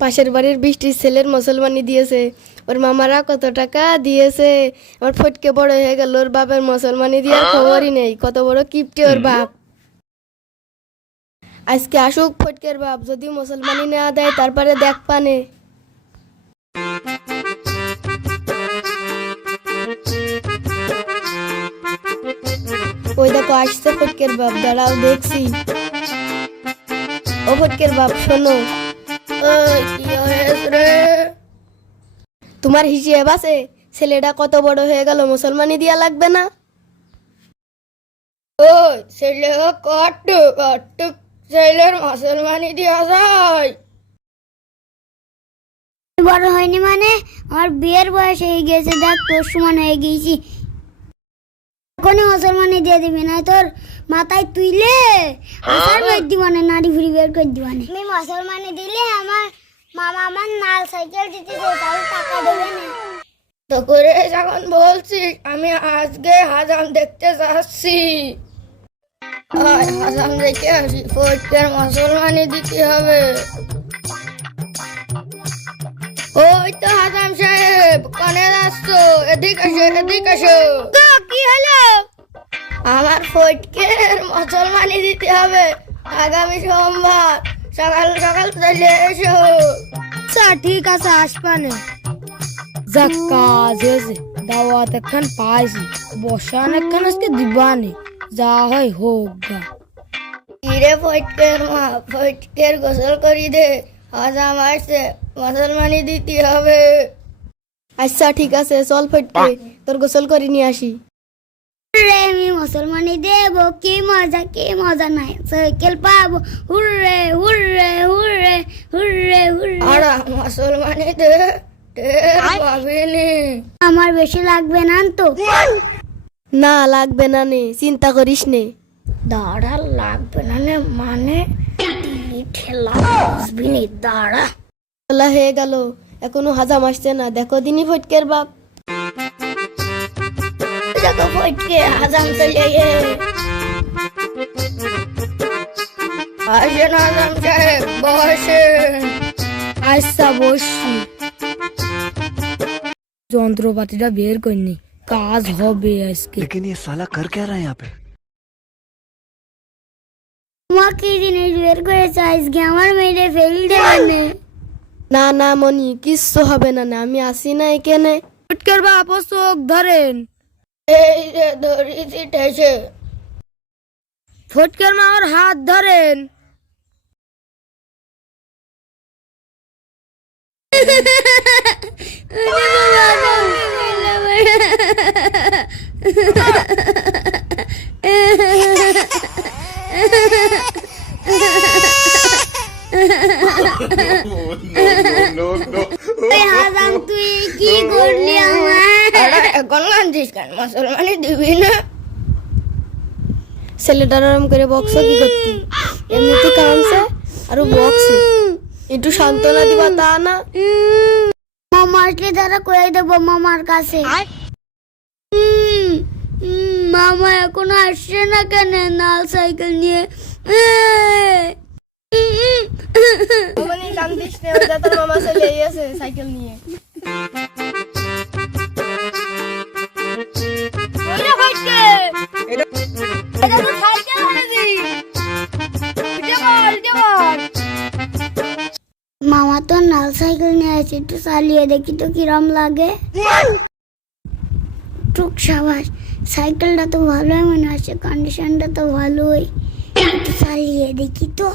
পাশের বাড়ির বৃষ্টির ছেলের মুসলমানি দিয়েছে। ওর মামারা কত টাকা দিয়েছে? আমার ফটকে বড় হয়ে গেল, ওর বাপের মুসলমানি দেওয়ার খবরই নেই। কত বড় কিপটে ওর বাপ। আজকে আসুক ফটকের বাপ, যদি মুসলমানি না দেয়, তারপরে দেখ পানে। ওই দেখো, আসছে ফটকের বাপ, দাঁড়াও দেখছি। ও ফটকের বাপ, শোনো? তোমার হিসেব আছে? ছেলেটা কত বড় হয়ে গেল, মুসলমানি দিয়া লাগবে না? ওই ছেলে কট কট ছেলের মুসলমানি দিয়া যায়। বড় হয়নি মানে? আমার বিয়ের বয়স হয়ে গিয়েছে, দেখ তোর সমান হয়ে গিয়েছি। এখনই মুসলমানি দিয়ে দিবি না তোর মাথায় তুইলে আসার বের দিবানে নারী ফুরি বের করে দিবানে আমি মুসলমানি দিলে আমার মামা আমার নাল সাইকেল দিতে তাহলে টাকা দেবে না। তো করে যখন বলছিস আমি আজকে হাজাম দেখতে যাচ্ছি। আয়, হাজাম দেখে আসি মুসলমানি দিতে হবে। ওই তো হাজাম সাহেব কনে যাচ্ছ এদিক আসো এদিক আসো। হলো? আমার ফটকের মুসলমানি দিতে হবে। আগামী সোমবার সকাল সকাল চলে এসো। আচ্ছা ঠিক আছে আসবানে। যাক কাজ হয়েছে। দাওয়াত একখান পাইছি। বসান একখান আজকে দিবানে। যা হয় হোক গা। কিরে ফটকের মা ফটকের গোসল করি দে। হাজাম আসছে মুসলমানি দিতে হবে। আচ্ছা ঠিক আছে চল ফটকে। তোর গোসল করে নিয়ে আসি। মুসলমানি দেব কি মজা কি মজা নাই। সাইকেল পাবো hurray hurray hurray hurray hurray. আর মুসলমানি দে আমার বেশি লাগবে না তো? না লাগবে না নে চিন্তা করিস নে। দাঁড়া লাগবে না নে মানে ঠেলা বুঝবি নি দাঁড়া। হয়ে গেল এখনও হাজাম আসছে না দেখো দিনই ফটকের বাপ। দেখো ফটকে হাজাম চলে গে আসেন হাজাম সাহেব বসেন আচ্ছা বসছি যন্ত্রপাতিটা বের করিনি কাজ হবে আজকে लेकिन ये साला कर क्या रहा है यहाँ पे তোমাকে জিনিস বের করেছে আজকে আমার মেয়েরে ফেল দেবে না না মনি কিচ্ছু হবে না না আমি আসি না এখানে ফটকের বাপ ও চোখ ধরেন এই যে দড়ি চিটেছে ফটকের মা ওর হাত ধরেন তুই কি করলি আমার? এখন কান্দিস কেন মুসলমানি দিবি না। ছেলেটার আরাম করে বক্স কি করতি? এমনিতে কামছে আর বক্সে একটু সান্ত্বনা দিবা তা না। মামা আসলে তারা করে দেবো মামার কাছে। উম, উম, মামা এখনও আসছে না কেন? নাল সাইকেল নিয়ে। মামা চলে সাইকেল নিয়ে। মামা তো নাল সাইকেল নিয়ে আছে একটু চালিয়ে দেখি তো কিরম লাগে। টুক সাবাস, সাইকেলটা তো ভালোই মনে হচ্ছে কন্ডিশনটা তো ভালোই। একটু চালিয়ে দেখি তো।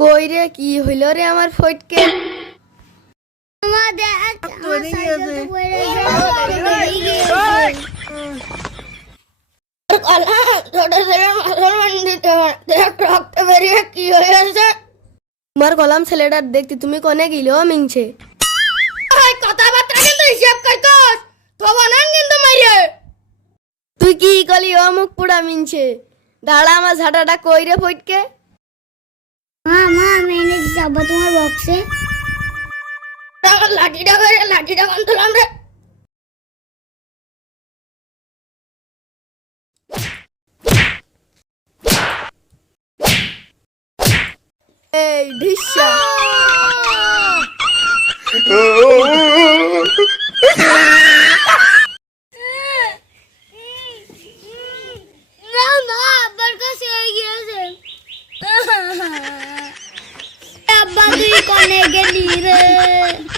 কই রে কি হইল রে আমার ফটকে? তোমার কলাম ছেলেটার দেখতে তুমি কনে গিলো মিংছে। কথাবার্তা কিন্তু হিসাব করতস তবে না কিন্তু মাইরে। তুই কি কলি ও মুখ পুড়া মিনছে দাঁড়া আমার ঝাঁটাটা কইরে ফটকে? মা মা আমি এনে এনেছি আব্বা তোমার বক্সে লাঠিটা করে লাঠিটা তুলাম রে। এই ঢিসা। rê